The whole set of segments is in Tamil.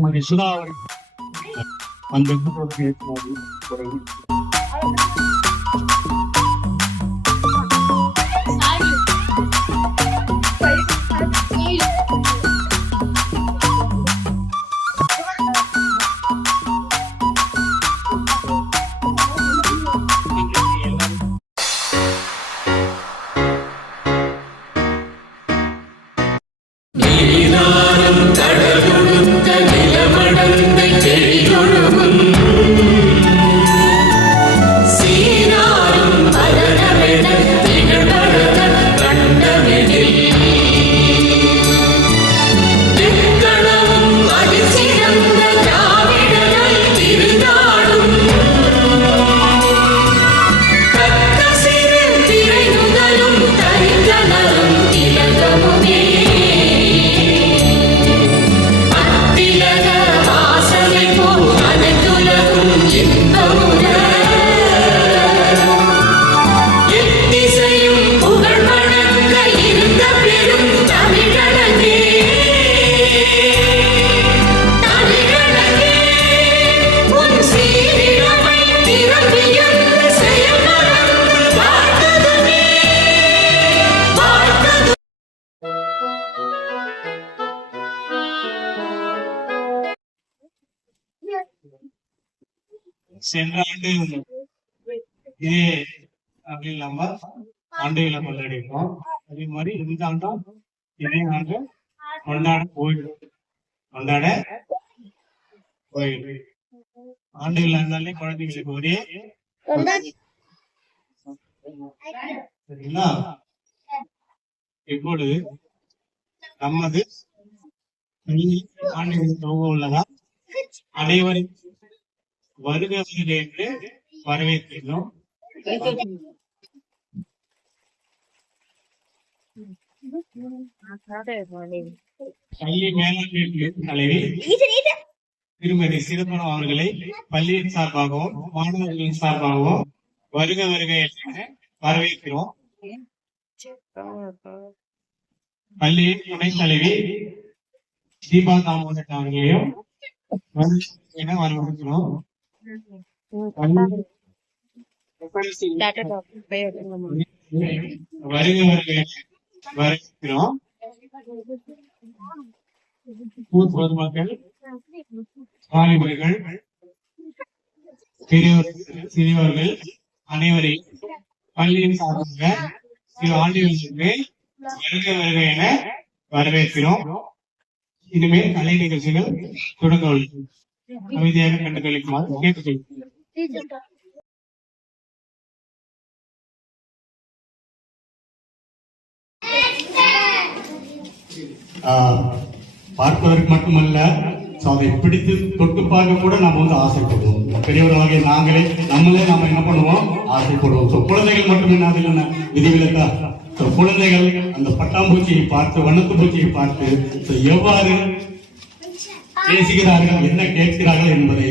திருமதி சுதா அவர்கள் அந்த ஏற்றுமாறு சென்ற ஆண்டு இதே அப்படின்னு நம்ம ஆண்டுகளை கொண்டாடிருக்கோம். அதே மாதிரி இந்த ஆண்டும் இதே ஆண்டு கொண்டாட போயிடு ஆண்டுகள் இருந்தாலே குழந்தைங்களுக்கு ஒரே சரிங்களா. இப்பொழுது நமது ஆண்டுகள் துவங்க உள்ளதா அனைவரும் வருக வருக என்று வரவேற்கிறோம். பள்ளி மேலாண்மை தலைவி திருமதி சிதம்பரம் அவர்களை பள்ளியின் சார்பாகவும் மாணவர்களின் சார்பாகவும் வருக வருக என்று வரவேற்கிறோம். பள்ளியின் துணைத் தலைவி தீபா தாமோதர் அவர்களையும் என வரவேற்கிறோம். வருக வருக வரவேற்கிறோம். பொதுமக்கள், வாலிபர்கள், சிறியவர்கள் அனைவரையும் பள்ளியின் சார்பாக சில ஆண்டுகளுக்கு வருக வருக என வரவேற்கிறோம். இனிமேல் கலை நிகழ்ச்சிகள் தொடங்க உள்ளது. அமைதியாக கண்டுகளிக்குமாறு கேட்டுக்கொள்கிறேன். பார்ப்பதற்கு மட்டுமல்ல, அதை பிடித்து தொட்டு பார்க்க கூட நாம ஆசைப்படுவோம். பெரியவர்களாகிய நம்மளே நாம என்ன பண்ணுவோம், ஆசைப்படுவோம். குழந்தைகள் மட்டுமே அதில் என்ன விதிவிலக்கா? குழந்தைகள் அந்த பட்டாம்பூச்சியை பார்த்து, வண்ணத்து பூச்சியை பார்த்து எவ்வாறு பேசுகிறார்கள், என்ன கேட்கிறார்கள் என்பதை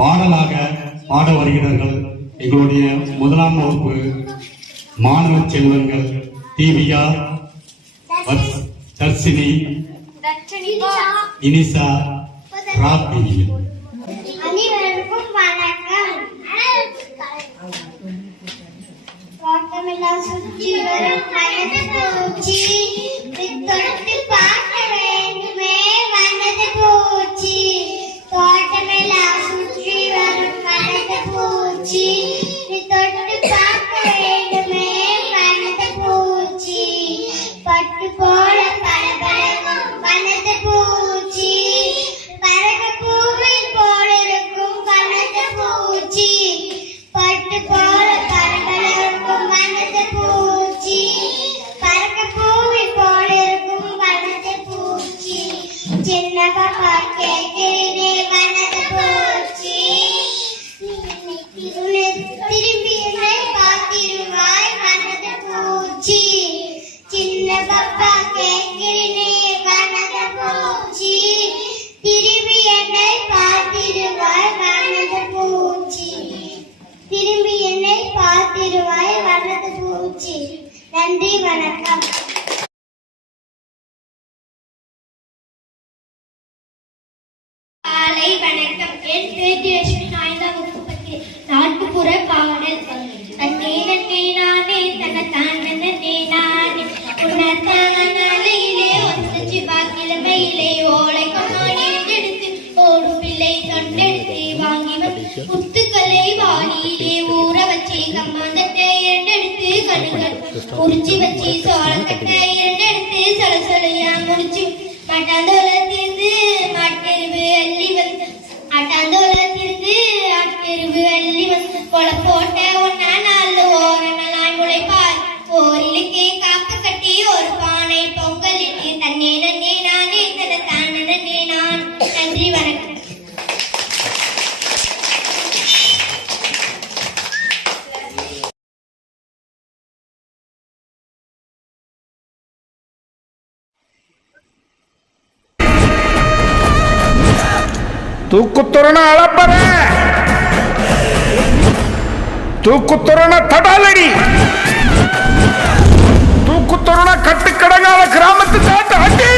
பாடலாக பாட வருகிறார்கள். எங்களுடைய முதலாம் வகுப்பு மாணவ செல்வங்கள் தீபிகா, தர்ஷினி, இனிசா, ராபி. அனைவருக்கும் வணக்கம். சுற்றி வரும் வனது பூச்சி தொட்டு பார்க்க வேண்டுமே வனது பூச்சி. தோட்டமெல்லாம் சுற்றி வரும் வனது பூச்சி தொட்டு பார்க்க வேண்டுமே வனது பூச்சி. பட்டு போல பளபளக்கும் வனது பூச்சி, பறக்க பூவில் போல இருக்கும் வனது பூச்சி. பட்டு போல பளபளக்கும் வனது பூச்சி, பறக்க பூவில் போல இருக்கும் வனது பூச்சி. சின்ன பாப்பா கேட்கிறேனே வனது பூச்சி, திரும்பி என்னை பார்த்திருவாய் வனது பூச்சி. சின்ன பாப்பா கேட்கிறேனே வனது பூச்சி, திரும்பி என்னை பார்த்திருவாய் வனது பூச்சி. திரும்பி என்னை பார்த்திருவாய் வனது பூச்சி. நன்றி, வணக்கம். என் பேட்டி யஷ்மி 5ஆம் வகுப்பு பற்றி நாட்டுப்புற பாடல். தன்னே நன்னே நானே தனத்தான் நன்னே நானே உன்னத்தான நாளையிலே ஒத்தச்சி பாக்கிழமையிலே ஓலை கொண்டாடி எடுத்து ஓடும் பிள்ளை தொண்டெடுத்து வாங்கி வந்து முத்துக்களை வாளியிலே ஊற வச்சு கம்மாந்தட்டை இரண்டெடுத்து கண்ணுகள் முடிச்சு வச்சு சோளக்கட்டை இரண்டெடுத்து சலசலையா முடிச்சு மட்டாந்தோளத்திலிருந்து மாட்டெருவு அள்ளி வந்து ஆட்டாந்தோளத்திலிருந்து ஆட்டெருவு அள்ளி வந்து கொலை போட்ட ஒன்னா நாள் ஓரமெல்லாம் முளைப்பார் ஓரிலுக்கே காப்பு கட்டி ஒரு பானை பொங்கலிட்டு தன்னே நன்னே நானே தனத்தான் நன்னே நான். நன்றி, வணக்கம். ತೂಕುತ್ತೊರಣ ಅಳಪ್ಪರೆ ತೂಕುತ್ತೊರಣ ತಡಾಲಡಿ தூக்குத்தொருண கட்டுக்கடங்காத கிராமத்து தாட்டு அட்டி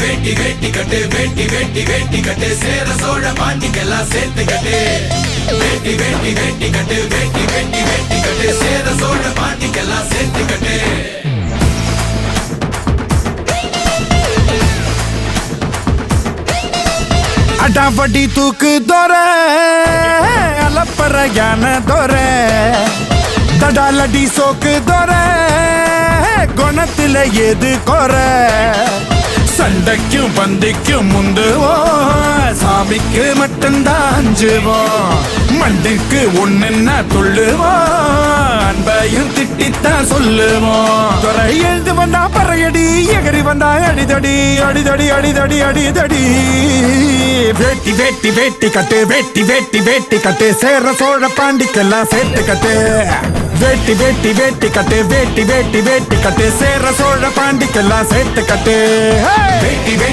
வேட்டி கட்டு வேட்டி வேட்டி வேட்டி கட்டு சேர சோழ பாண்டிக்கெல்லாம் சேர்த்து கட்டு வேட்டி வேட்டி வேட்டி கட்டு வேட்டி வேட்டி வேட்டி கட்டு சேர சோழ பாண்டிக்கெல்லாம் சேர்த்து கட்டு அடாவடி தூக்கு தோற அலப்பற யான தோற தடாலடி சோக்கு தோற குணத்துல எது குற சண்டைக்கும் பந்திக்கும் முந்துவோம் சாமிக்கு மட்டும்தான் அஞ்சுவோம் மண்ணுக்கு ஒண்ணுன்னா துள்ளுவோம் அன்பையும் திட்டித்தான் சொல்லுவோம் துறை எழுந்து வந்தா பறையடி எகரி வந்தா அடிதடி அடிதடி அடிதடி அடிதடி வேட்டி வேட்டி வேட்டி கட்டு வேட்டி வேட்டி வேட்டி கட்டு சேர சோழ பாண்டிக்கெல்லாம் சேர்த்து கட்டு வேட்டி வேட்டி வேட்டி கட்டு வேட்டி வேட்டி வேட்டி கட்டு சேர சோழ பாண்டிக்கெல்லாம் சேர்த்து கட்டு வேட்டி வேட்டி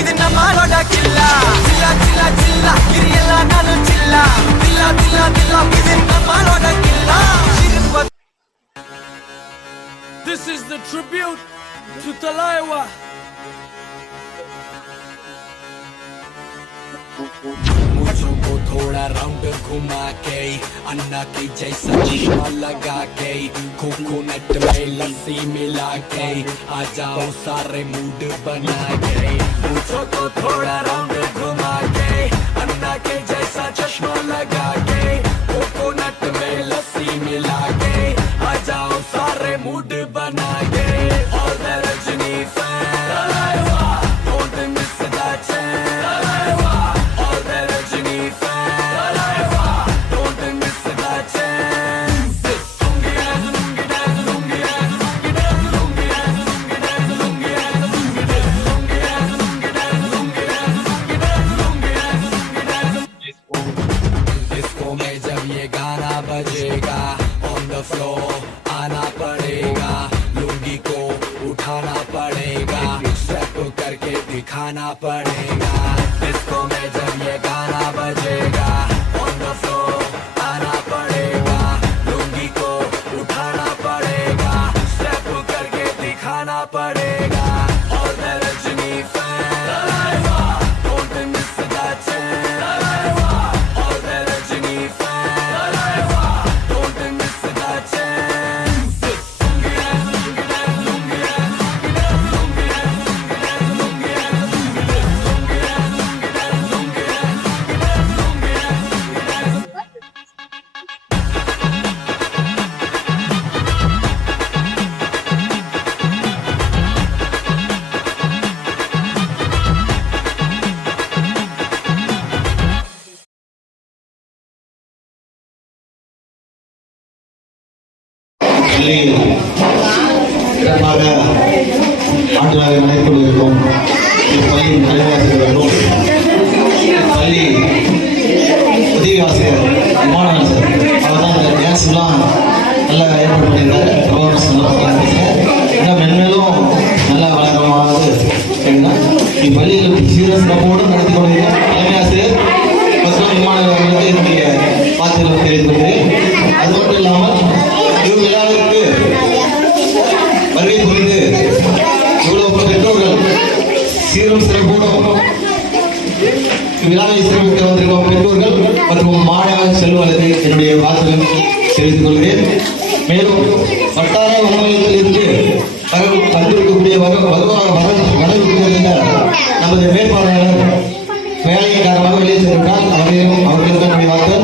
இது நம்மளோட கில்லா சில்லா சில்லா சில்லா இரியலா நானும் சில்லா தில்லா தில்லா தில்லா இது நம்மளோட கில்லா. This is the tribute to Talaiwa. मुझको को थोड़ा राउंड घुमा के अन्ना के जैसा चश्मा लगा के कोकोनट में लस्सी मिला के आ जाओ सारे मूड बना के मुझको थोड़ा राउंड घुमा के अन्ना के जैसा चश्मा लगा के कोकोनट में लस्सी मिला के आ जाओ सारे मूड बना के all the Rajini fans don't miss that chance all the Rajini fans don't miss that chance lungi dance lungi dance lungi dance lungi dance lungi dance lungi dance lungi dance lungi dance lungi dance lungi dance lungi dance lungi dance disco में जब ये गाना बजेगा on the floor आना पड़ेगा लुंगी को उठाना पड़ेगा स्टेप करके दिखाना पड़ेगा डिस्को में जब ये गाना बजेगा on the floor பள்ளியில் சிறப்பாக ஆண்டுகளாக நடைபெற்றிருக்கும் இப்பள்ளியின் தலைவாசிகளுக்கும் பள்ளி உதவி ஆசிரியர் விமானன் சார் அவர் தான் இந்த டான்ஸ்லாம் நல்லா ஏற்பாடு பண்ணியிருந்தாரு. பர்ஃபார்மன்ஸ் நல்லா பண்ணியிருந்தாங்க. இன்னும் மென்மேலும் நல்லா வளரமானது அப்படின்னா இப்பள்ளியில் சீரியஸ் சிறப்போடு நடத்தி கொண்டிருக்கிற தலைமை ஆசிரியர் மற்றும் விமானவர்களுக்கு என்னுடைய வாழ்த்துக்களை தெரிவித்துள்ளேன். அது மட்டும் இல்லாமல் இவங்க விழாவிற்கு வருகை புரிந்து இவ்வளவு பெற்றோர்கள் சீரும் சிறப்போடும் விழாவை சிறப்பிக்க வந்திருக்கும் பெற்றோர்கள் மற்றும் மாணவ செல்வர்களுக்கு என்னுடைய வாழ்த்துக்களை தெரிவித்துக் கொள்கிறேன். மேலும் வட்டார வனமையத்தில் இருந்து வந்திருக்கக்கூடிய வரவிருக்கின்ற நமது மேற்பார்வையாளர் வேலையின் காரணமாக வெளியே சென்றால் அவர்களுக்கு என்னுடைய வாழ்த்து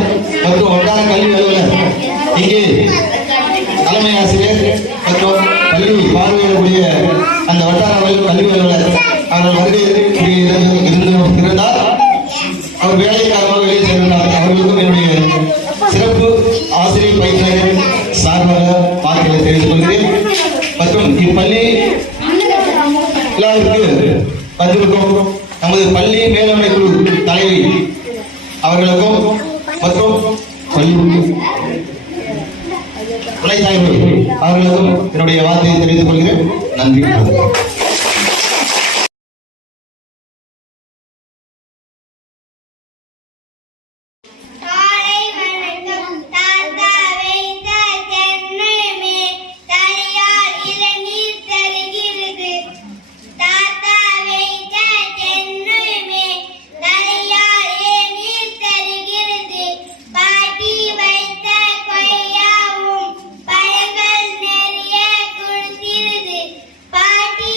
மற்றும் வட்டார கல்வி அலுவலர் இங்கே தலைமை ஆசிரியர் மற்றும் கல்வி பார்வையிடக்கூடிய அந்த வட்டார கல்வி அலுவலர் அவர்கள் வருகை இருந்தால் அவர் வேலை காரணமாக வெளியே சென்றார். அவர்களுக்கும் என்னுடைய சிறப்பு ஆசிரியர் பயிற்சியாளர் சார்பாக வாழ்த்துக்களை தெரிவித்துக் கொள்கிறேன். மற்றும் இப்பள்ளி விழாவிற்கு வந்திருக்கும் நமது பள்ளி மேலாண்மை குழு தலைவி அவர்களுக்கும் மற்றும் பள்ளி துணைத்தாய்வு அவர்களுக்கும் என்னுடைய வார்த்தையை தெரிவித்துக் கொள்கிறேன். நன்றி. பாட்டி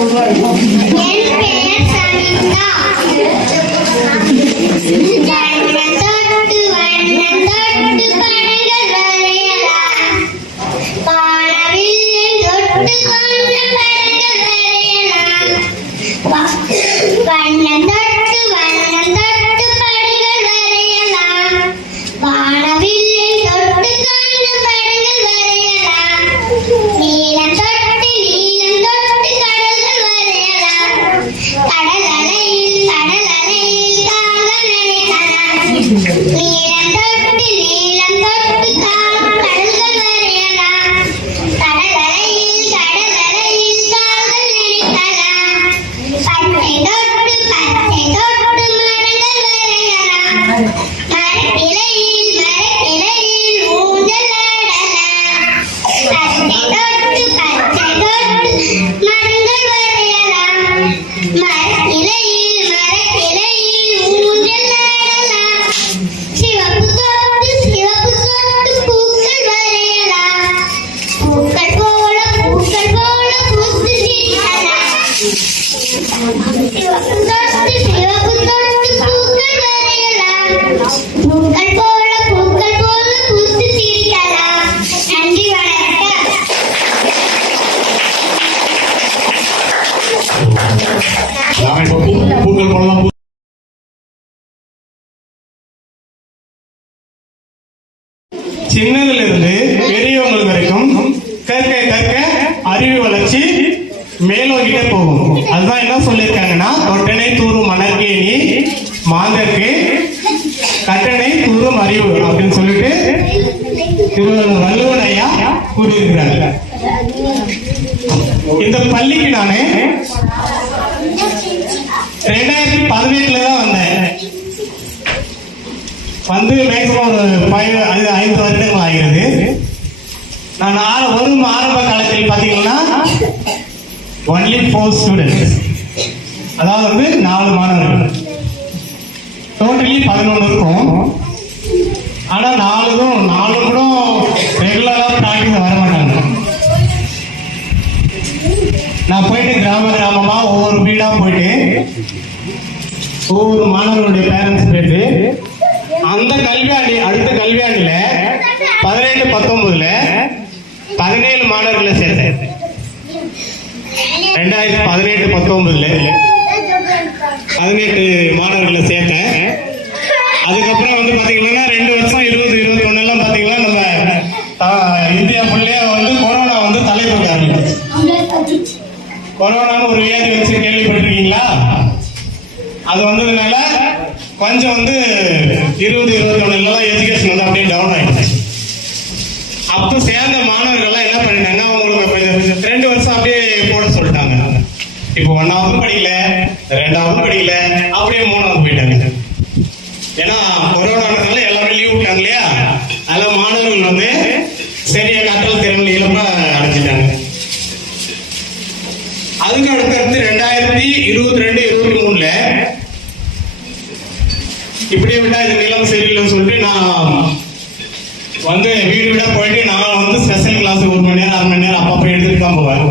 என் பெயர் சமிதா. வண்ணம் தொட்டு படங்கள் வரையலாம். வானவில்லில் தொட்டு கொண்டு படங்கள் வரையலாம். வண்ணம் தொட்டு படங்கள் வரையலாம். வானவில்லில் தொட்டு கொண்டு படங்கள் வரையலாம். நீலம் தொட்டு கடல்கள் வரையலாம். கடல் அலையில் கால்கள் நினைக்கலாம். நீலம் தொட்டு கடல்கள் வரையலாம். கடல் அலையில் கால்கள் நினைக்கலாம். பச்சை தொட்டு மரங்கள் வரையலாம். மரக்கிளையில் ஊஞ்சல் ஆடலாம். பச்சை தொட்டு மரங்கள் வரையலாம். மரக்கிளையில் ஊஞ்சல் ஆடலாம். சிவப்பு தொட்டு பூக்கள் வரையலாம். பூக்கள் போல பூத்து சிரிக்கலாம். சிவப்பு தொட்டு பூக்கள் வரையலாம். பூக்கள் போல பூத்து சிரிக்கலாம். நன்றி, வணக்கம். நாம இப்போ பூக்கள் போடலாம். சின்னதுல இருந்து பெரியவங்க வரைக்கும் கற்க அறிவு வளர்ச்சி மேலோங்கிட்டே போகும். அதுதான் என்ன சொல்லியிருக்காங்கன்னா, தொட்டனை தூரும் மணற்கேணி மாந்தற்கு கட்டணை தூரும் அறிவு அப்படின்னு சொல்லிட்டு திருவள்ளுவர் வள்ளுவன் ஐயா கூறியிருக்கிறார். இந்த பள்ளிக்கு நானு 2018 தான் வந்தேன். வந்து மேக்சிமம் ஒரு 5 வருடங்கள் ஆகிறது. நான் ஆரம்ப காலத்தில் பார்த்தீங்கன்னா ஒன்லி 4 ஸ்டூடெண்ட்ஸ், அதாவது வந்து 4 மாணவர்கள். டோட்டலி 11 இருக்கும். ஆனா 4 கூட ரெகுலரா ப்ராக்டிஸ் வர மாட்டாங்க. நான் போயிட்டு கிராமமா ஒவ்வொரு வீடா போயிட்டு ஒவ்வொரு மாணவர்களுடைய பேரண்ட்ஸ் போயிட்டு அந்த கல்வியாண்டி அடுத்த கல்வியாண்டில 18-19 17 மாணவர்களை சேர்த்தேன். 2018-19 18 மாணவர்களை சேர்த்தேன். அதுக்கப்புறம் வந்து பாத்தீங்கன்னா 2 வருஷம் 20-21 எல்லாம் பாத்தீங்கன்னா நம்ம இந்தியா ஃபுல்லே வந்து கொரோனா வந்து தலை தூக்க ஆரம்பிச்சு. கொரோனான்னு ஒரு வியாதி வச்சு கேள்விப்பட்டிருக்கீங்களா? அது வந்ததுனால கொஞ்சம் வந்து 20-21 எஜுகேஷன் வந்து அப்படியே டவுன் ஆயிடுச்சு. அப்போ சேர்ந்த மாணவர்கள்லாம் என்ன பண்ணிட்டாங்க, அவங்களுக்கு 2 வருஷம் அப்படியே போட சொல்லிட்டாங்க. இப்போ 1வது படிக்கல, 2வது படிக்கல, அப்படியே 3வது போயிட்டாங்க. ஏன்னா கொரோனானால எல்லாமே லீவ் விட்டாங்க இல்லையா? அதனால மாணவர்கள் வந்து சரியா கற்றல் திறன் இழப்பா அடைஞ்சிட்டாங்க. அதுக்கு அடுத்தடுத்து 2022-23 இப்படியே விட்டா இது நிலம் சரியில்லைன்னு சொல்லிட்டு நான் வந்து வீடா போயிட்டு நான் வந்து ஸ்பெஷல் கிளாஸ் 1 மணி நேரம் 1/2 மணி நேரம் அப்பப்போ எடுத்துட்டு தான் போவேன்.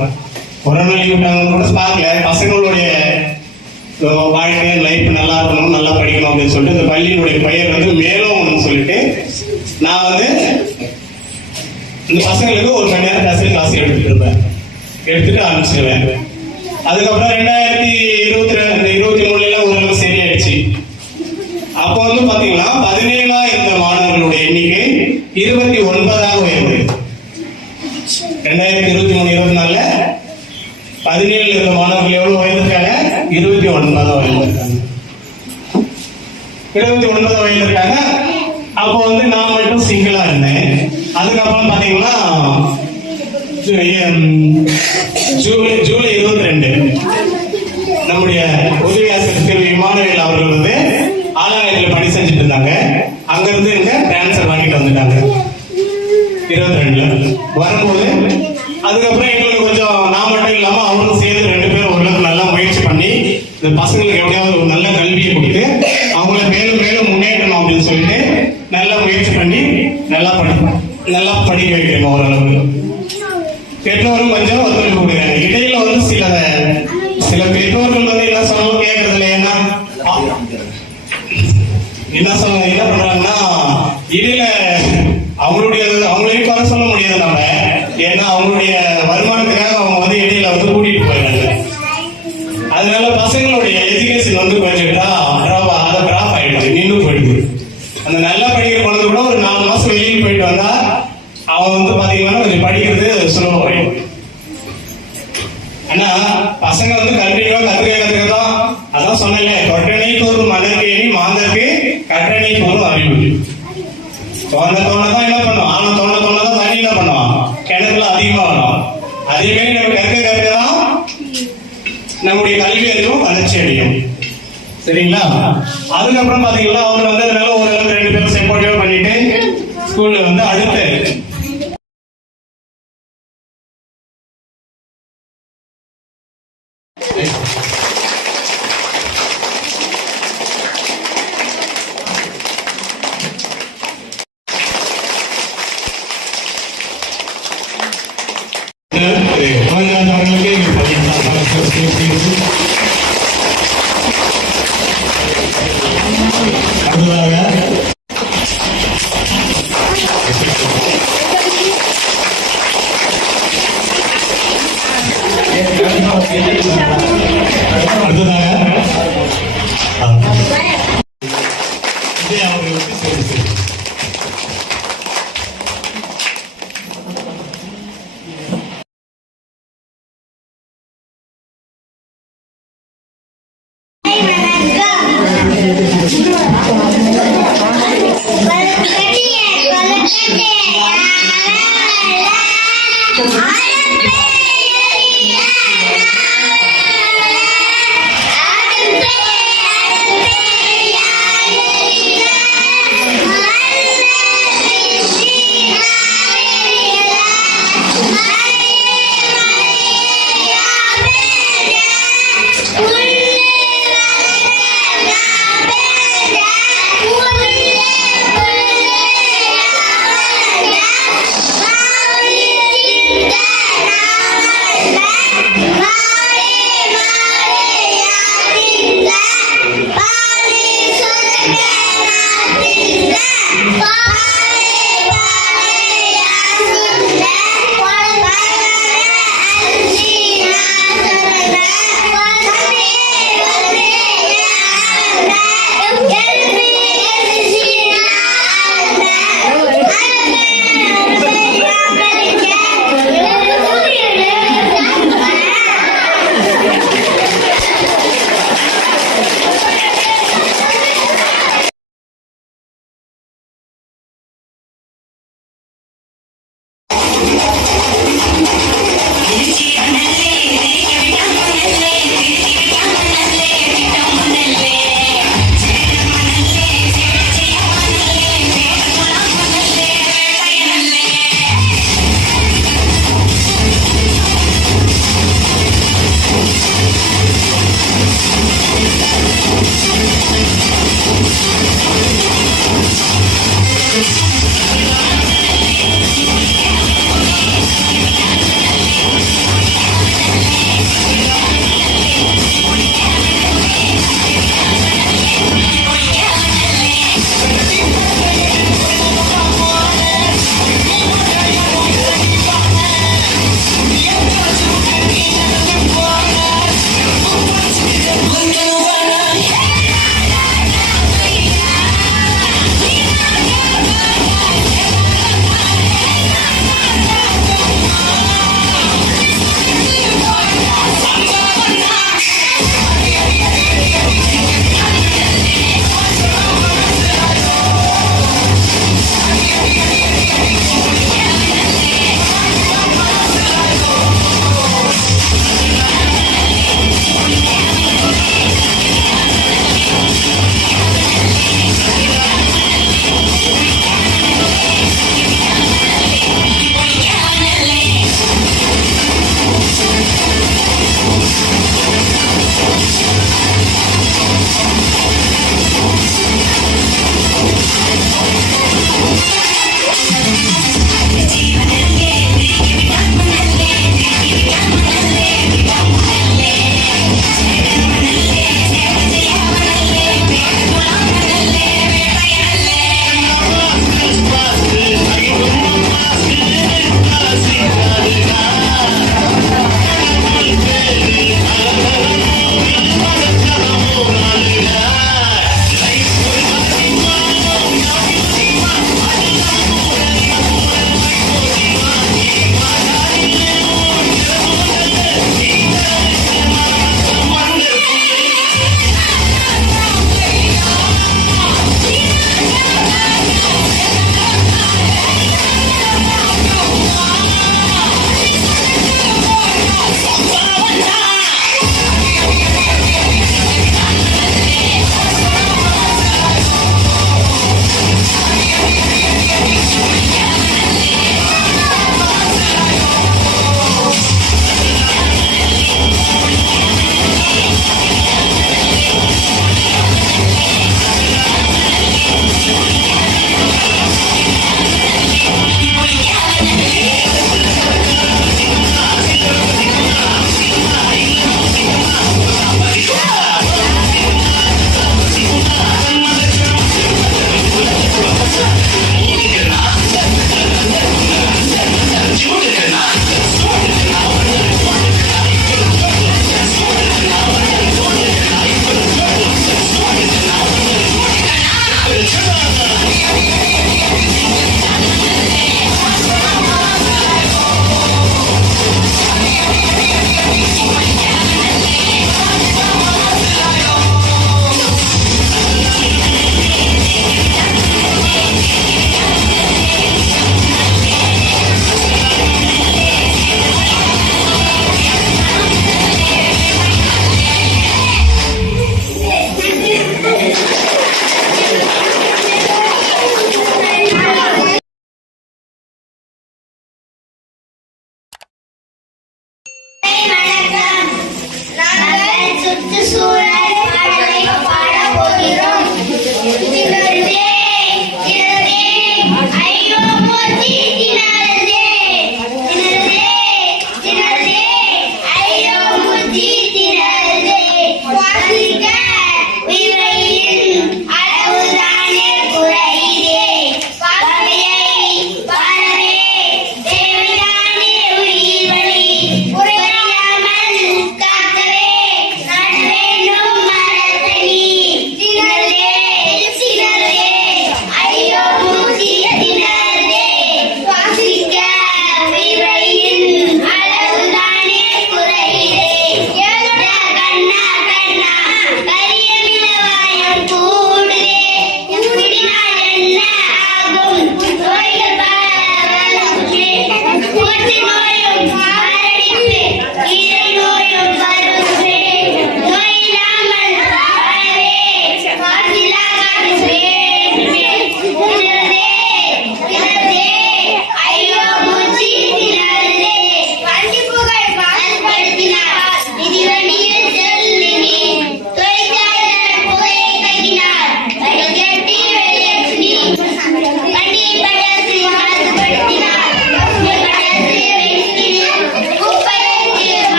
கொரோனா லீவ் விட்டாங்கன்னு கூட பார்க்கல. பசங்களுடைய வாழ்க்கை லைஃப் நல்லா இருக்கணும், நல்லா படிக்கணும் அப்படின்னு சொல்லிட்டு இந்த பள்ளியினுடைய பெயர் வந்து மேலும் சொல்லிட்டு நான் வந்து இந்த பசங்களுக்கு 1 மணி நேரம் ஸ்பெஷல் கிளாஸ் எடுத்துட்டு ஆரம்பிச்சிருவேன். அதுக்கப்புறம் 2022-23 ஓரளவு சரியாயிடுச்சு. அப்போ வந்து பாத்தீங்கன்னா 17 இருந்த மாணவர்களுடைய எண்ணிக்கை 29 உயர்ந்தது. 2023-24 17 இருந்த மாணவர்கள் எவ்வளவு உயர்ந்திருக்காங்க? 29 உயர்ந்திருக்காங்க. 29 உயர்ந்திருக்காங்க. அப்போ வந்து நான் மட்டும் சிங்கிளா இருந்தேன். அதுக்கப்புறம் பாத்தீங்கன்னா ஜூலை 22 நம்முடைய உதவி ஆசிரியர் திரு இமானுவேல் அவர்கள் வந்து ஆலாங்கட்டில பணி செஞ்சுட்டு இருந்தாங்க. அங்கிருந்து இங்க டிரான்ஸ்பர் வாங்கிட்டு வந்துட்டாங்க 22 வரும்போது. அதுக்கப்புறம் எங்களுக்கு கொஞ்சம் நான் மட்டும் இல்லாம அவரும் சேர்ந்து 2 பேரும் ஓரளவுக்கு நல்லா முயற்சி பண்ணி இந்த பசங்களுக்கு எப்படியாவது ஒரு நல்ல கல்வியை கொடுத்து அவங்கள மேலும் மேலும் முன்னேற்றணும் அப்படின்னு சொல்லிட்டு நல்லா முயற்சி பண்ணி நல்லா படிக்க வைக்கிறோம். ஓரளவுக்கு பெற்றோரும் கொஞ்சம் ஒத்துழைப்பு கொடுக்குறாங்க. இடையில வந்து சில சில பெற்றோர்கள் வந்து என்ன சொன்னாலும் கேட்கறது இல்லை. ஏன்னா என்ன பண்றாங்கன்னா இடையில அவங்களையும் குறை சொல்ல முடியாது நம்ம. ஏன்னா அவங்களுடைய வருமானத்துக்காக அவங்க வந்து இடையில வந்து கூட்டிட்டு போயிடுறாங்க. அதனால பசங்களுடைய எஜுகேஷன் வந்து கொஞ்சம் டிராப் ஆயிடுது, நின்று போயிடுது. அந்த நல்லா படிக்கிற குழந்தை கூட ஒரு 4 மாசம் வெளியில் போயிட்டு வந்தா அவன் வந்து பாத்தீங்கன்னா கொஞ்சம் படிக்கிறது சுலபமாயிடும். ஆனா பசங்க வந்து கண்டினியூவா கத்துக்கதான். அதான் சொன்னேன், கொட்டணை தோறும் மலர்கேணி மாந்தருக்கு கட்டணை தோறும் அறிவு. தோணதான் என்ன பண்ணுவோம், ஆனா தோணதான் தண்ணி என்ன பண்ணுவான், கிணத்துல அதிகமா வரும். அதே மாதிரி நம்ம கற்கதான் நம்முடைய கல்வி அறிவும் வளர்ச்சி அடையும். சரிங்களா? அதுக்கப்புறம் பாத்தீங்கன்னா அவங்க வந்து அதனால ஒரு 2 பேரும் சப்போர்ட்டிவா பண்ணிட்டு ஸ்கூல்ல வந்து அடுத்து அவர்களுக்கு Yeah.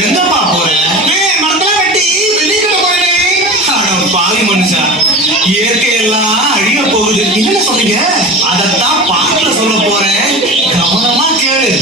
எங்கப்பா போற? மரத்தெல்லாம் வெட்டி வெளியில போறேனே. அட பாவி மனுஷா, இயற்கை எல்லாம் அழிய போகுது. என்ன சொன்னீங்க? அதத்தான் பாட்டுல சொல்ல போறேன், கவனமா கேளு.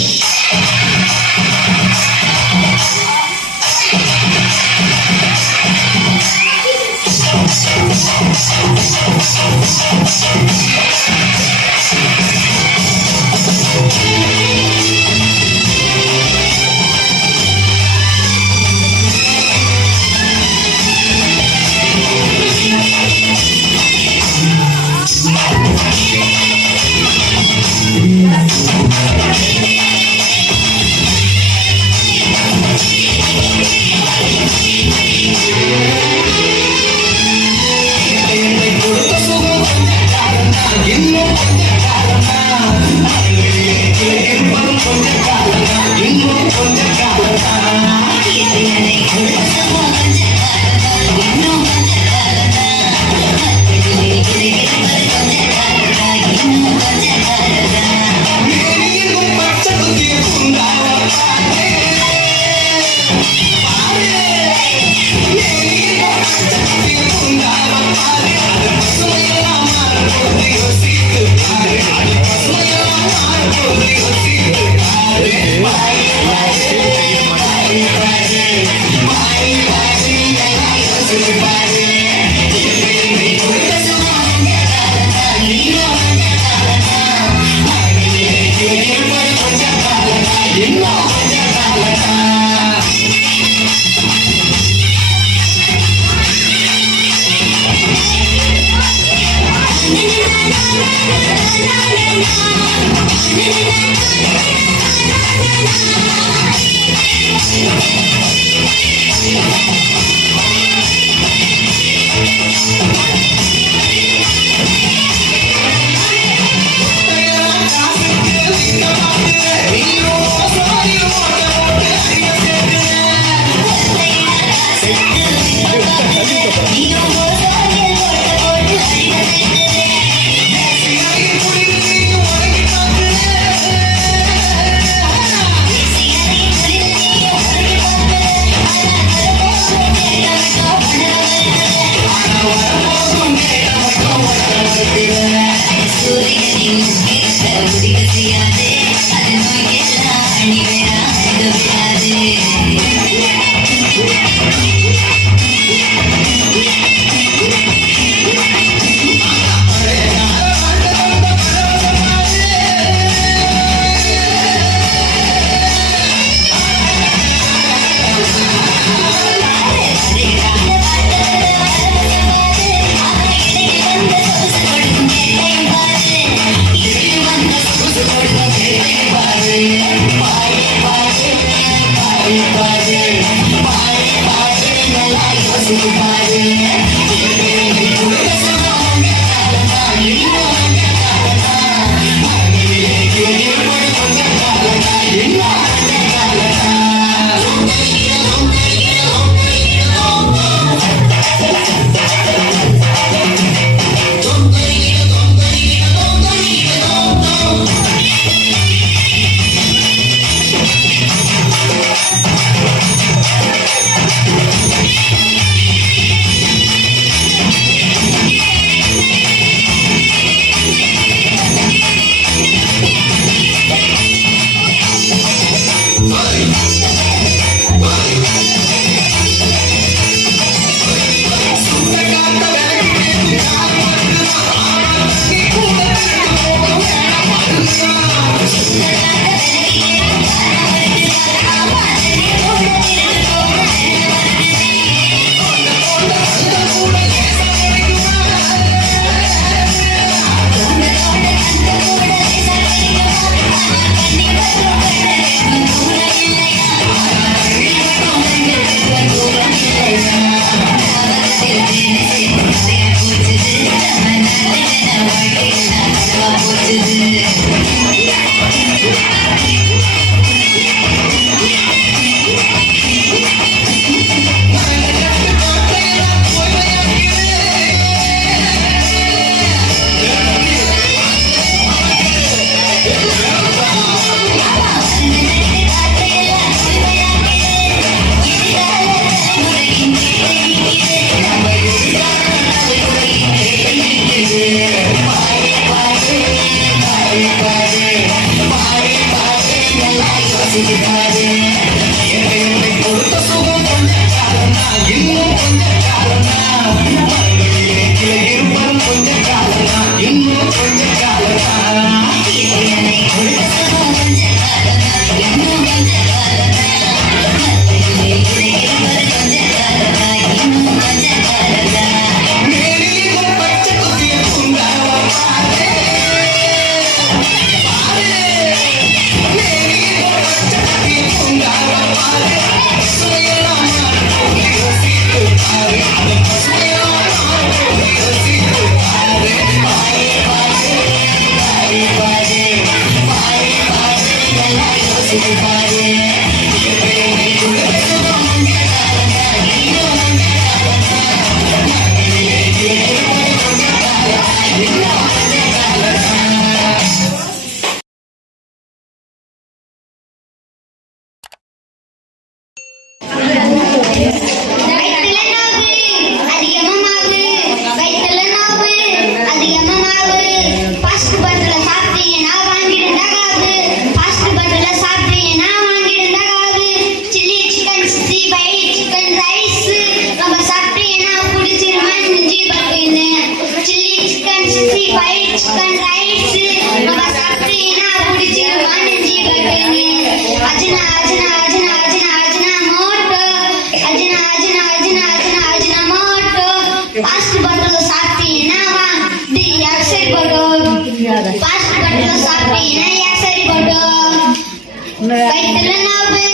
வயிற்றுல நோவு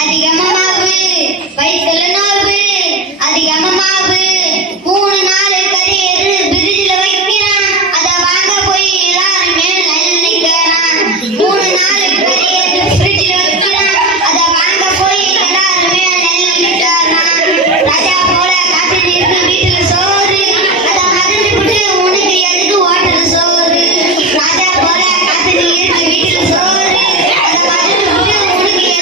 அதிகமா மாவு, வயிற்றுல நோவு அதிகமா மாவு. 3 நாள் கரியரு பிரிட்ஜ்ல வைக்கிறான், அத வாங்க போய் எல்லாருமே லைன் நிக்கிறான். 3 நாள் கரியரு பிரிட்ஜ்ல வைக்கிறான், அத வாங்க போய் எல்லாருமே லைன் நிக்கிறான். ராஜா போல காத்து நிற்கு வீட்டுல சோறு, அத மறந்து விட்டு உனக்கு எதுக்கு ஹோட்டல் சோறு. ராஜா போல காத்து நிற்கு வீட்டுல சோறு, அத மறந்து விட்டு உனக்கு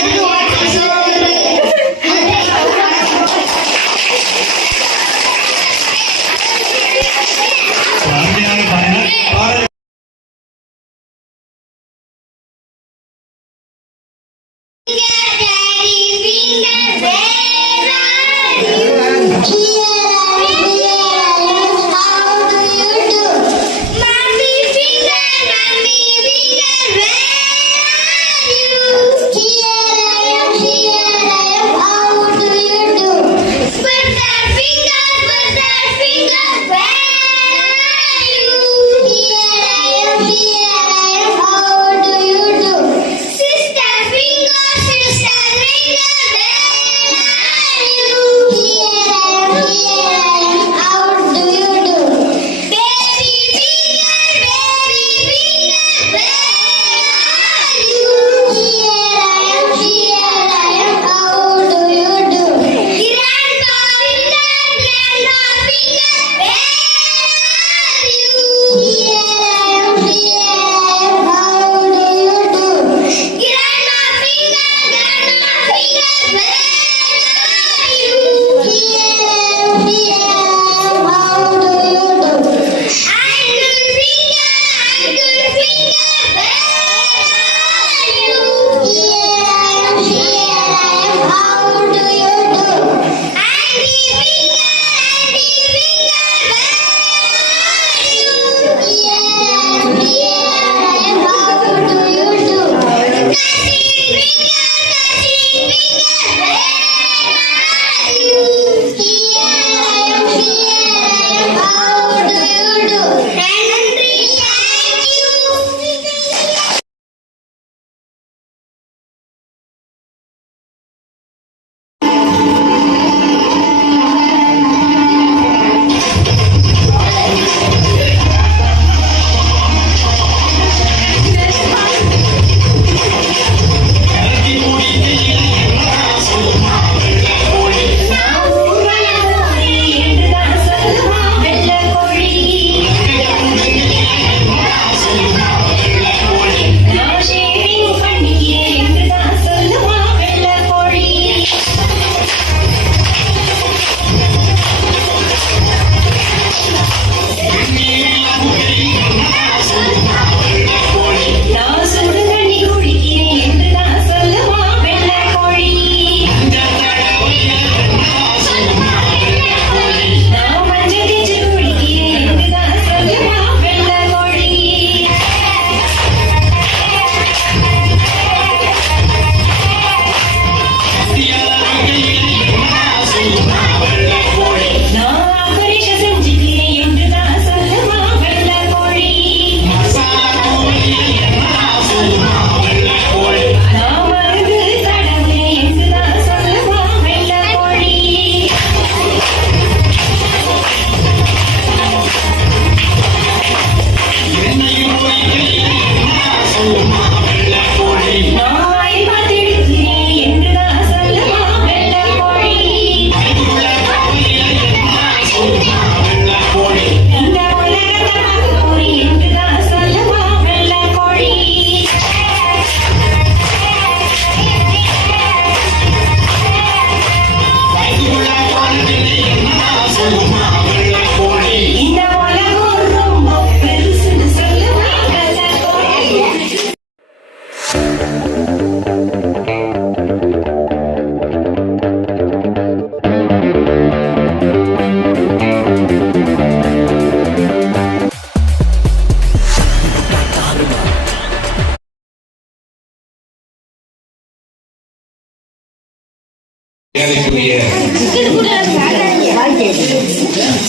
மரியாதைக்குரிய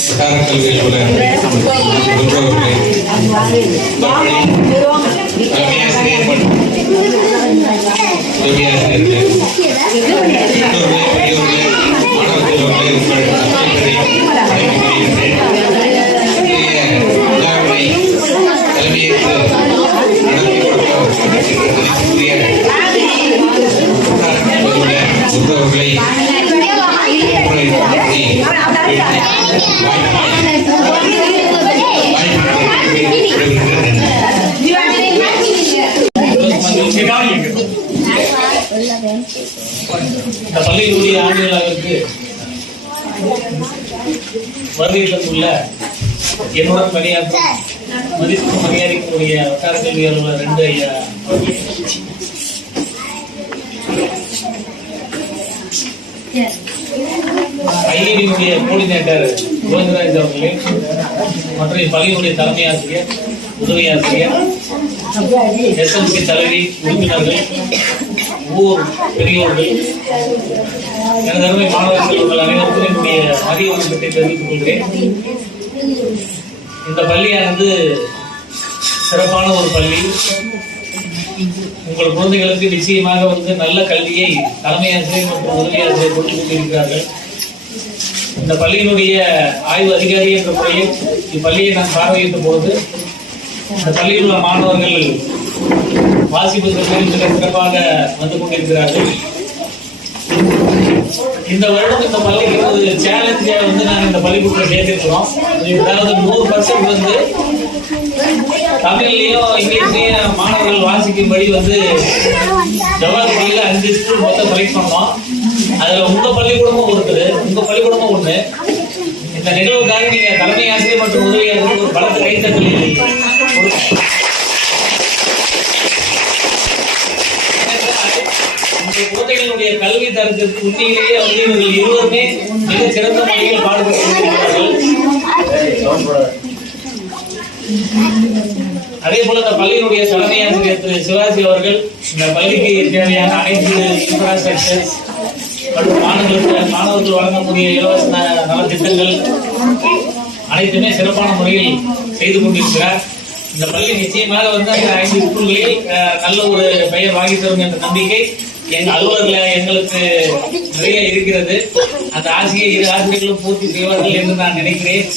வட்டார கல்வி அலுவலர் பெற்றோர்களே, தலைமையாசிரியர் மற்றும் உதவியாசிரியர்களே, பெற்றோர்களே, பெரியோர்களே, மாணவ செல்வங்களே, உங்கள் அனைவரையும் வணங்கிக் கொள்கின்றேன். விழாவினை தலைமையேற்று நடத்தி கொடுக்கக்கூடிய புத்தகங்களை இந்த பள்ளியினுடைய ஆண்டு விழாவிற்கு வருகை தந்துள்ள என்னுடன் பணியாற்றும் மதிப்பு மரியாதைக்குரிய வட்டார கல்வி அலுவலர் 2 ஐயா ஐஏடியுடைய கோஆர்டினேட்டர் கோவிந்தராஜ் அவர்களே மற்றும் இப்பள்ளியினுடைய தலைமை ஆசிரியர், உதவி ஆசிரியர், எஸ்எல்சி தலைவி, உறுப்பினர்கள், ஊர் பெரியோர்கள், எனது அருமை மாணவ செல்வங்கள் அனைவருக்கும் என்னுடைய மதிய வணக்கத்தை தெரிவித்துக் கொள்கிறேன். இந்த பள்ளியானது சிறப்பான ஒரு பள்ளி. உங்கள் குழந்தைகளுக்கு நிச்சயமாக நல்ல கல்வியை தலைமை ஆசிரியர் மற்றும் உதவி ஆசிரியர் கொடுத்துக் கொண்டிருக்கிறார்கள். இந்த பள்ளியினுடைய ஆய்வு அதிகாரி என்ற முறையில் இப்பள்ளியை நான் பார்வையிட்ட போது இந்த பள்ளியில் உள்ள மாணவர்கள் வாசிப்பதற்கு மிக சிறப்பாக வந்து கொண்டிருக்கிறார்கள். இந்த வருடம் இந்த பள்ளிக்கு ஒரு சேலஞ்சா நாங்கள் இந்த பள்ளிக்கூடத்தில் சேர்த்திருக்கிறோம். அதாவது 100% தமிழ்லயும் இங்கிலீஷ்லயும் மாணவர்கள் வாசிக்கும்படி ஜவாஹர்பள்ளியில 5 ஸ்கூல் மொத்தம் செலக்ட் பண்ணோம். அதுல உங்க பள்ளிக்கூடமும் இருக்குது, உங்க பள்ளிக்கூடமும் ஒண்ணு. இந்த நிகழ்வுக்காக நீங்க தலைமை ஆசிரியர் மற்றும் உதவி ஆசிரியர் ஒரு பலத்த கைத்தட்டல் குழந்தைகளுடைய கல்வி தரத்திற்கு உண்மையிலேயே இவர்கள் இருவருமே மிக சிறந்த முறையில் பாடுபட்டிருக்கிறார்கள். அதே போல இந்த பள்ளியினுடைய தலைமை ஆசிரியர் திரு சிவாஜி அவர்கள் இந்த பள்ளிக்கு தேவையான அனைத்து இன்ஃப்ராஸ்ட்ரக்சர் மற்றும் மாணவர்கள் வழங்கக்கூடிய இலவச நலத்திட்டங்கள் அனைத்துமே சிறப்பான முறையில் செய்து கொண்டிருக்கிறார். இந்த பள்ளி நிச்சயமாக அந்த 5 ஸ்கூல்களில் நல்ல ஒரு பெயர் வாங்கி தரும் என்ற நம்பிக்கை எங்க அலுவலர்கள் எங்களுக்கு நிறைய இருக்கிறது. அந்த ஆசையை 2 ஆசிரியர்களும் பூர்த்தி செய்வார்கள் என்று நான் நினைக்கிறேன்.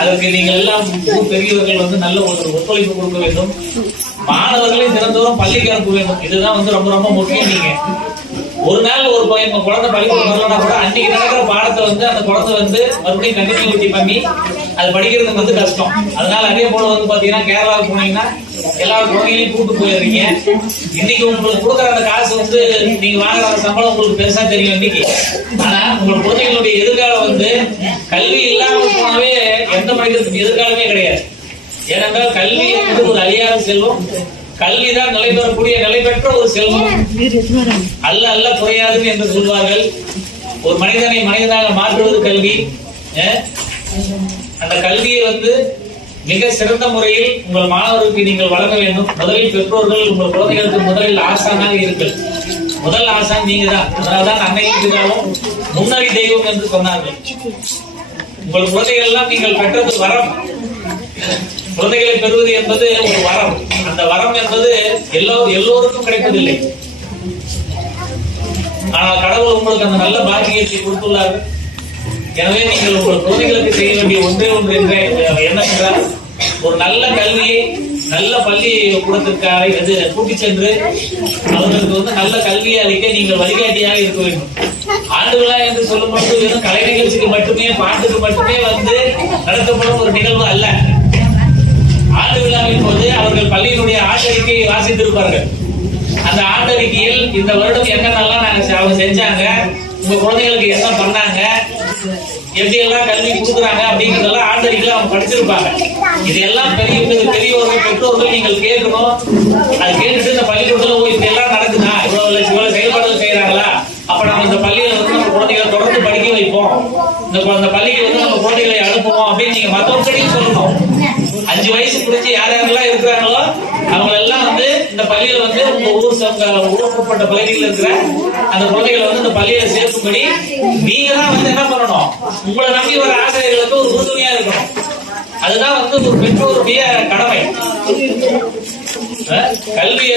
அதற்கு நீங்கள் எல்லாம் பெரியவர்கள் நல்ல ஒரு ஒத்துழைப்பு கொடுக்க வேண்டும். மாணவர்களை தினந்தோறும் பள்ளிக்கு அனுப்ப வேண்டும். இதுதான் ரொம்ப ரொம்ப முக்கியம். நீங்க ஒரு நாள் ஒரு குழந்தை பள்ளிக்கூடம் வரலன்னா கூட அன்னைக்கு நடக்கிற பாடத்தை அந்த குழந்தை மறுபடியும் கண்டினியூட்டி பண்ணி அது படிக்கிறதுக்கு கஷ்டம். அதனால அதே போல பாத்தீங்கன்னா கேரளாவுக்கு போனீங்கன்னா எல்லா குழந்தைகளையும் கூப்பிட்டு போயிடுறீங்க. இன்னைக்கு உங்களுக்கு கொடுக்குற அந்த காசு நீங்க வாங்குற சம்பளம் உங்களுக்கு பெருசா தெரியும் இன்னைக்கு. ஆனா உங்க குழந்தைகளுடைய எதிர்காலம் கல்வி இல்லாம போனவே எந்த மனிதனுக்கு எதிர்காலமே கிடையாது. ஏனென்றால் கல்வி ஒரு அழியாத செல்வம். கல்விதான் நிலை பெற்ற ஒரு செல்வம். அல்ல குறையாது என்று சொல்வார்கள். ஒரு மனிதனை மனிதனாக மாற்றுவது கல்வி. அந்த கல்வியை மிக சிறந்த முறையில் உங்கள் மாணவர்களுக்கு நீங்கள் வழங்க வேண்டும். முதலில் பெற்றோர்கள் உங்கள் குழந்தைகளுக்கு முதலில் ஆசானாக இருங்கள். முதல் ஆசான் நீங்க தான். அதனால்தான் அன்னைக்கு முன்னறி தெய்வம் என்று சொன்னார்கள். உங்கள் குழந்தைகள் எல்லாம் நீங்கள் பெற்றது வரம். குழந்தைகளை பெறுவது என்பது ஒரு வரம். அந்த வரம் என்பது எல்லோருக்கும் கிடைப்பதில்லை. ஆனால் கடவுள் உங்களுக்கு அந்த நல்ல பாக்கியத்தை கொடுத்துள்ளார்கள். எனவே நீங்கள் உங்கள் குழந்தைகளுக்கு செய்ய வேண்டிய ஒன்றே ஒன்று என்னவென்றால் ஒரு நல்ல கல்வியை நல்ல பள்ளி கூடத்திற்கு கூட்டி சென்று அவர்களுக்கு நல்ல கல்வியை அளிக்க நீங்கள் வழிகாட்டியாக இருக்க வேண்டும். ஆண்டு விழா என்று சொல்லும் பொழுது வெறும் கலை நிகழ்ச்சிக்கு மட்டுமே, பாட்டுக்கு மட்டுமே நடத்தப்படும் ஒரு நிகழ்வு அல்ல. ஆண்டு விழாவின் போது அவர்கள் பள்ளியினுடைய ஆண்டறிக்கையை வாசித்திருப்பார்கள். அந்த ஆண்டறிக்கையில் இந்த வருடம் என்னென்னலாம் அவங்க செஞ்சாங்க, உங்க குழந்தைகளுக்கு என்ன பண்ணாங்க, எப்படி எல்லாம் கல்வி கொடுக்குறாங்க அப்படிங்கறதெல்லாம் ஆண்டறிக்கையில அவங்க படிச்சிருப்பாங்க. இதெல்லாம் பெரியவர்கள் பெற்றோர்கள் நீங்கள் கேட்கணும். அது கேட்டுட்டு இந்த பள்ளிக்கூடத்துல போய் இப்படி எல்லாம் நடக்குதா, இவ்வளவு செயல்பாடுகள் செய்யறாங்களா, அப்ப நம்ம இந்த பள்ளியில நம்ம குழந்தைகளை தொடர்ந்து படிக்க வைப்போம், இந்த பள்ளிக்கு நம்ம குழந்தைகளை அனுப்புவோம் அப்படின்னு நீங்க மற்றவர்களையும் சொல்லணும். 5 வயசு முடிச்சு யார் யாரெல்லாம் இருக்கிறாங்களோ அவங்க எல்லாம் இந்த பள்ளியில வந்து உங்க ஊருக்குட்பட்ட பகுதியில் இருக்கிற அந்த குழந்தைகளை வந்து இந்த பள்ளியில சேர்க்கும்படி நீங்க தான் வந்து என்ன பண்ணணும், உங்களை நம்பி வர ஆசிரியர்களுக்கு ஒரு உறுதுணையா இருக்கணும். அதுதான் வந்து ஒரு பெற்றோருடைய கடமை. கல்வி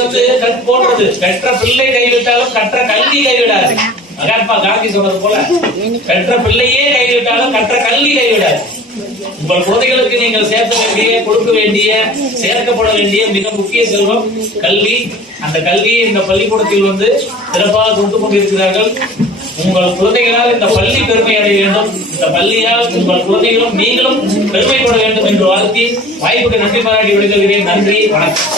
வந்து போன்றது. பெற்ற பிள்ளை கைவிட்டாலும் கற்ற கல்வி கைவிடாது. மகாத்மா காந்தி சொன்னது போல, பெற்ற பிள்ளையே கைவிட்டாலும் கற்ற கல்வி கைவிடாது. உங்கள் குழந்தைகளுக்கு நீங்கள் சேர்க்க வேண்டிய, கொடுக்க வேண்டிய, சேர்க்கப்பட வேண்டிய மிக முக்கிய செல்வம் கல்வி. அந்த கல்வியை இந்த பள்ளிக்கூடத்தில் வந்து சிறப்பாக கொடுத்து கொண்டிருக்கிறார்கள். உங்கள் குழந்தைகளால் இந்த பள்ளி பெருமை அடைய வேண்டும், இந்த பள்ளியால் உங்கள் குழந்தைகளும் நீங்களும் பெருமைப்பட வேண்டும் என்று வாழ்த்தி வாய்ப்புக்கு நன்றி பாராட்டி விடுகிறேன். நன்றி, வணக்கம்.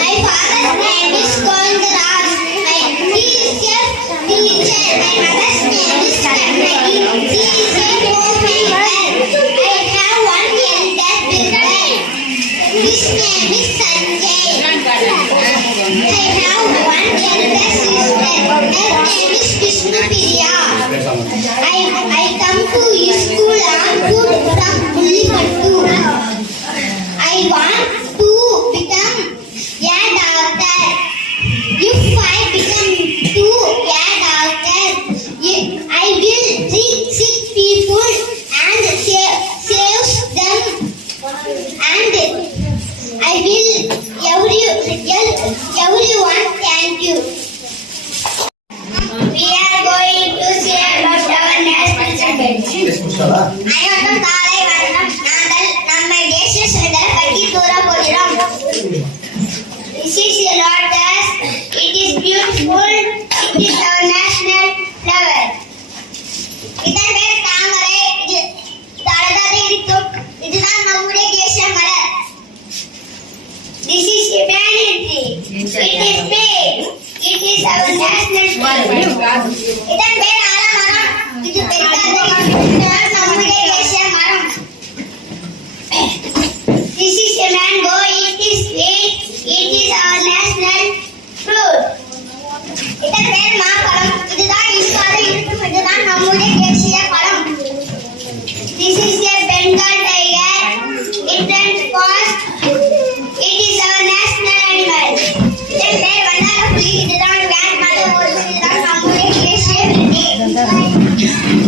My father's name is Kondaraj. He is a teacher. My mother's name is Karnagi. He is a homemaker. I have one elder brother. His name is Sanjay. I have one elder sister. Her name is Vishnupriya. I come to school on foot from Pullikattu. I want to become a doctor. If I become a doctor, I will treat sick people and save them, and I will everyone thank you. We are going to say about our national championship. அனைவருக்கும் காலை வணக்கம். நாங்கள் நம்ம தேசிய சுதந்திர கட்சி தூர போகிறோம். This is a lotus. It is beautiful. It is our national flower. இதன் பேர் தாமரை. இது அழகாக இருக்கும். இதுதான் நம்முடைய தேசிய மலர். This is a banyan tree. It is big. It is our national tree. இதன் பேர் ஆலமரம். இது பெரிதாக இதுதான் நம்முடைய தேசிய மரம். This is a mango. It is sweet. It is our national fruit. இதன் பேர் மாம்பழம். இதுதான் இனிப்பாக இருக்கும். இதுதான் நம்முடைய தேசிய பழம். This is a Bengal tiger. It runs fast. It is our national animal. இதன் பேர் வண்ணாரப்புலி. இதுதான் வேட்பாள ஒரு. இதுதான் நம்முடைய தேசிய பிள்ளை.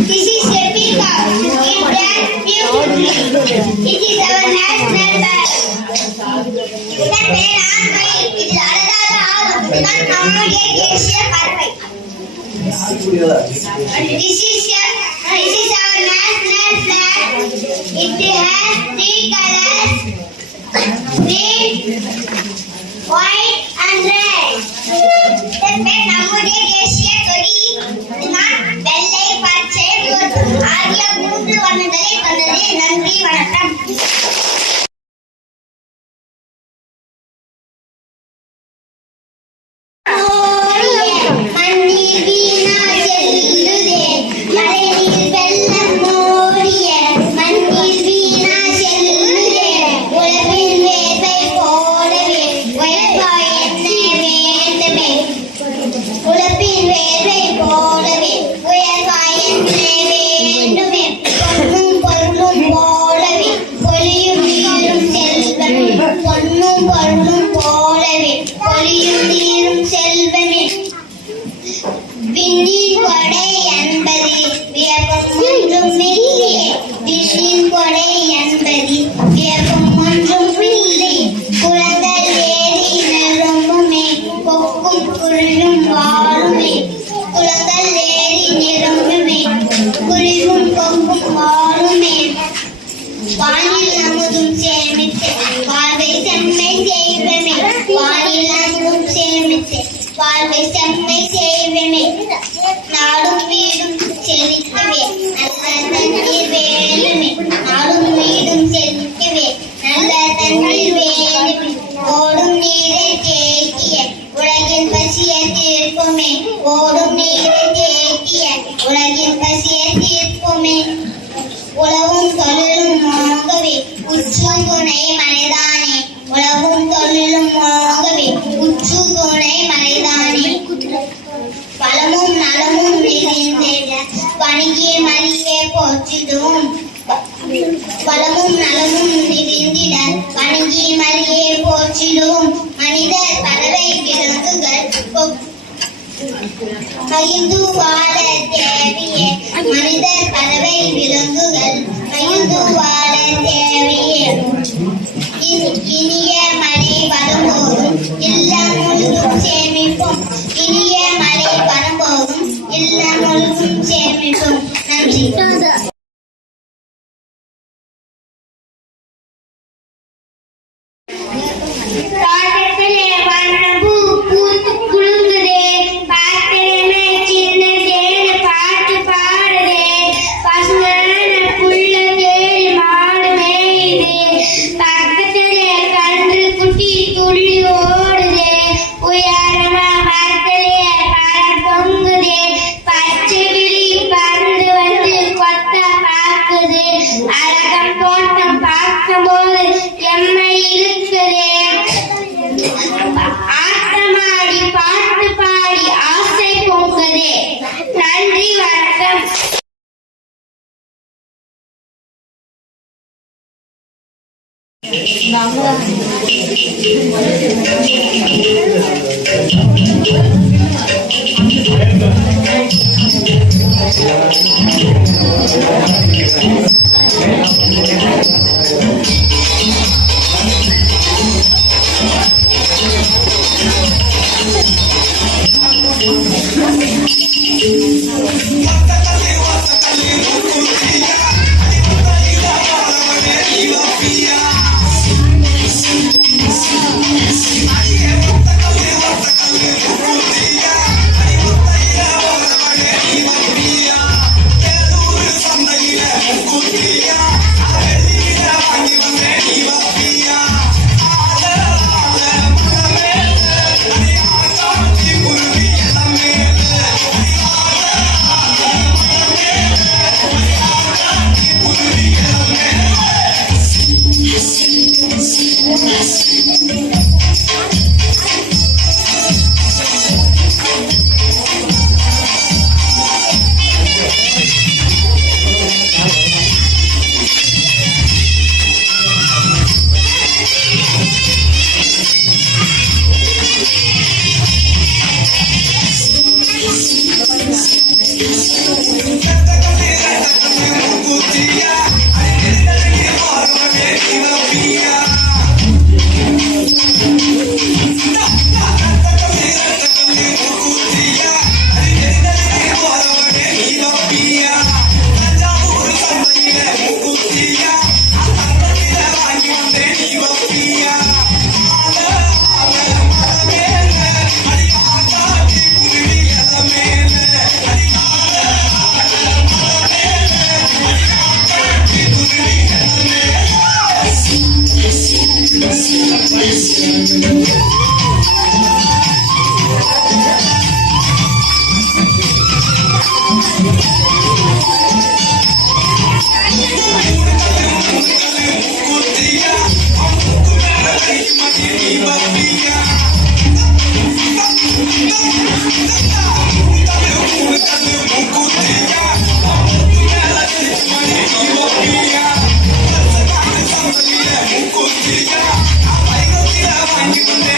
This is a peacock. It runs beautifully. It is our national bird. இதன் பேர் ஆண்மை. இது அழகாக ஆடும். இதுதான் நம்முடைய தேசிய பறவை. This is our national flag. It has 3 colors: green, white and red. இதன் பேர் நம்முடைய தேசிய கொடி. இதுதான் வெள்ளை, பச்சை, ஆகிய 3 வண்ணங்களை கொண்டது. நன்றி, வணக்கம். மண்ணில் வீணா செல்லுதே மழைநீர் வெள்ளம் ஓடிய மண்ணில் வீணா செல்லுதே உழவில் வேர்வை போலவே உழைப்பாய் என்ன வேண்டுமே உழைப்பின் வேர்வை போலவே உயர்வாய் என்ன வேண்டுமே பொன்னும் பொருளும் போலவே பொலியும் நீரும் செல்வமே பொன்னும் பொருளும் போலவே பொலியும் நீரும் செல்வமே விண்ணின் கொடை என்பது வியப்பும் ஒன்றும் இல்லையே விண்ணின் கொடை என்பது வியப்பும் ஒன்றும் இல்லை குளங்கள் ஏறி நிரம்புமே கொக்கும் குருவும் வாழுமே குளங்கள் ஏறி நிரம்புமே குருவும் கொக்கும் வாழுமே வானில் அமுதும் சேமித்து வாழ்வை செம்மை செய்வமே வானில் அமுதும் சேமித்து வாழ்வை செம்மை செய்வமே நாடும் வீடும் செழிக்கவே நல்ல தண்ணீர் வேண்டுமே நாடும் வீடும் செழிக்கவே நல்ல தண்ணீர் வேண்டுமே ஓடும் நீரை தேக்கிய உலகின் பசியை தீர்க்குமே ஓடும் நீரை தேக்கிய உலகின் பசியை தீர்க்குமே உழவும் தொழிலும் ஆகவே உற்றும் துணை மலைதானே உழவும் தொழிலும் ஆகவே உற்றும் துணை மலைதானே பலமும் நலமும் மிக மகிழ்ந்து வாழ தேவையே மனிதர் பறவை விலங்குகள் மகிழ்ந்து வாழ தேவையே இனிய மழை வரும்போதும் இல்லம் முழுதும் சேமிப்போம் இனிய மழை வரும்போதும் இல்லம் முழுதும் சேமிப்போம் நன்றி தோட்டத்திலே வண்ணப்பூ பூத்து குலுங்குதே பாத்திரமே சின்ன தேடு பாட்டு பாடுதே பசுமையான புள்ள தேடி மாடு மேயுதே பக்கத்திலே கன்று குட்டி துள்ளி ஓடுதே உயரமா மரத்திலே பழம் தொங்குதே பச்சை கிளி பறந்து வந்து கொத்த பார்க்குது அழகம் தோட்டம் பார்க்கும்போது எம்மை இருக்குதே ஆட்டமாடி பாட்டு பாடி ஆசை பொங்குதே நன்றி வணக்கம் Thank you.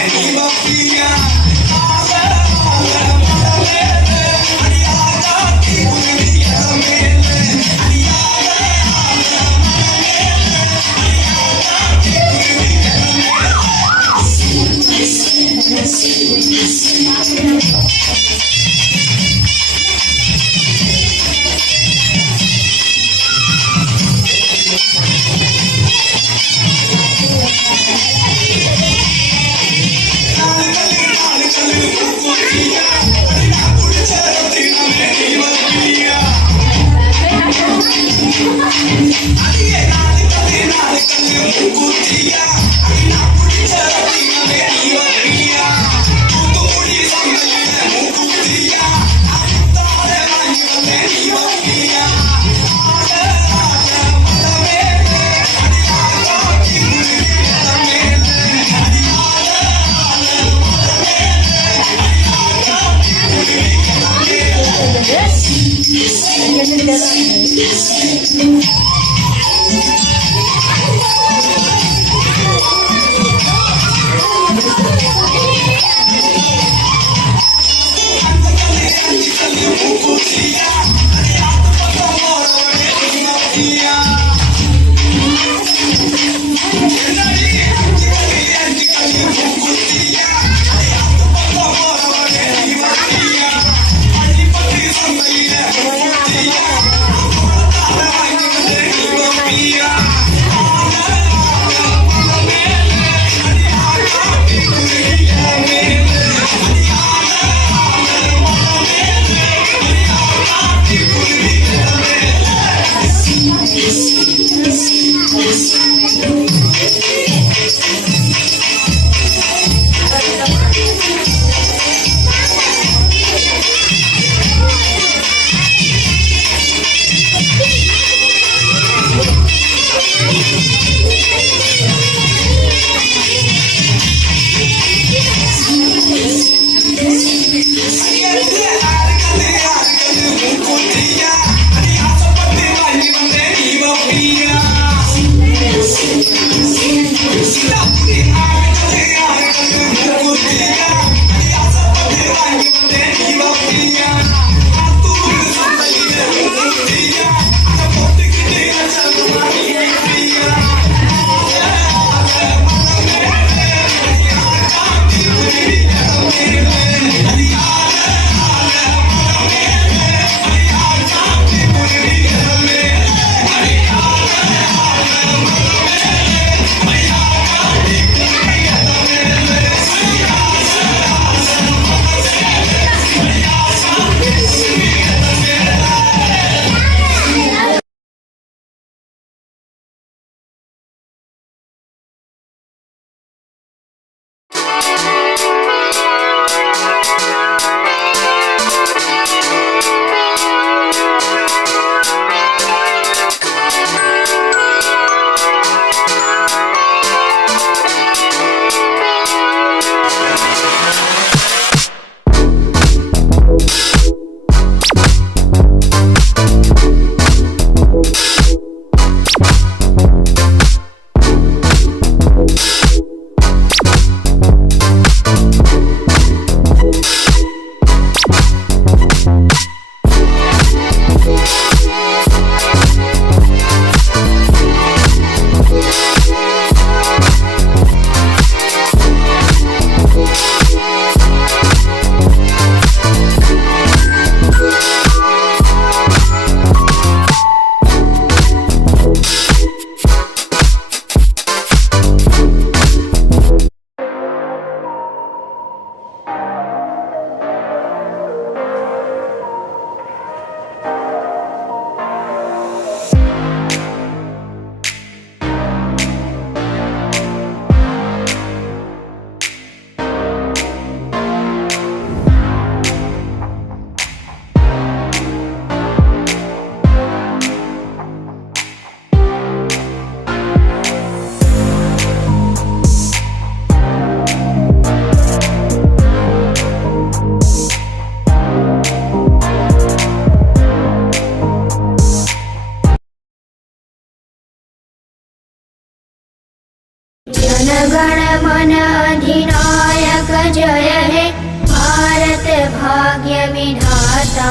जन गण मन अधिनायक जय हे भारत भाग्य विधाता।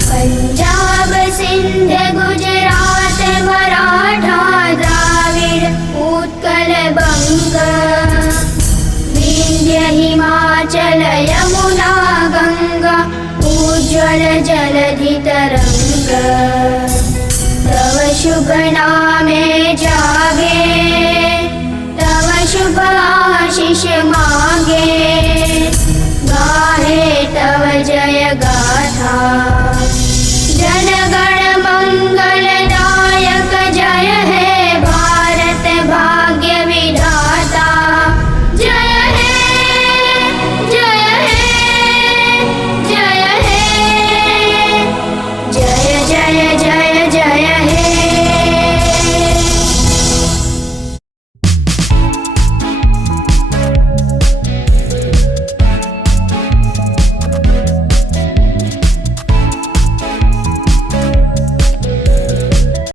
पंजाब सिंध गुजरात मराठा द्राविड उत्कल बंग विंध्य हिमाचल यमुना गंगा उज्ज्वल जलधि तरंग। तव शुभ नामे जा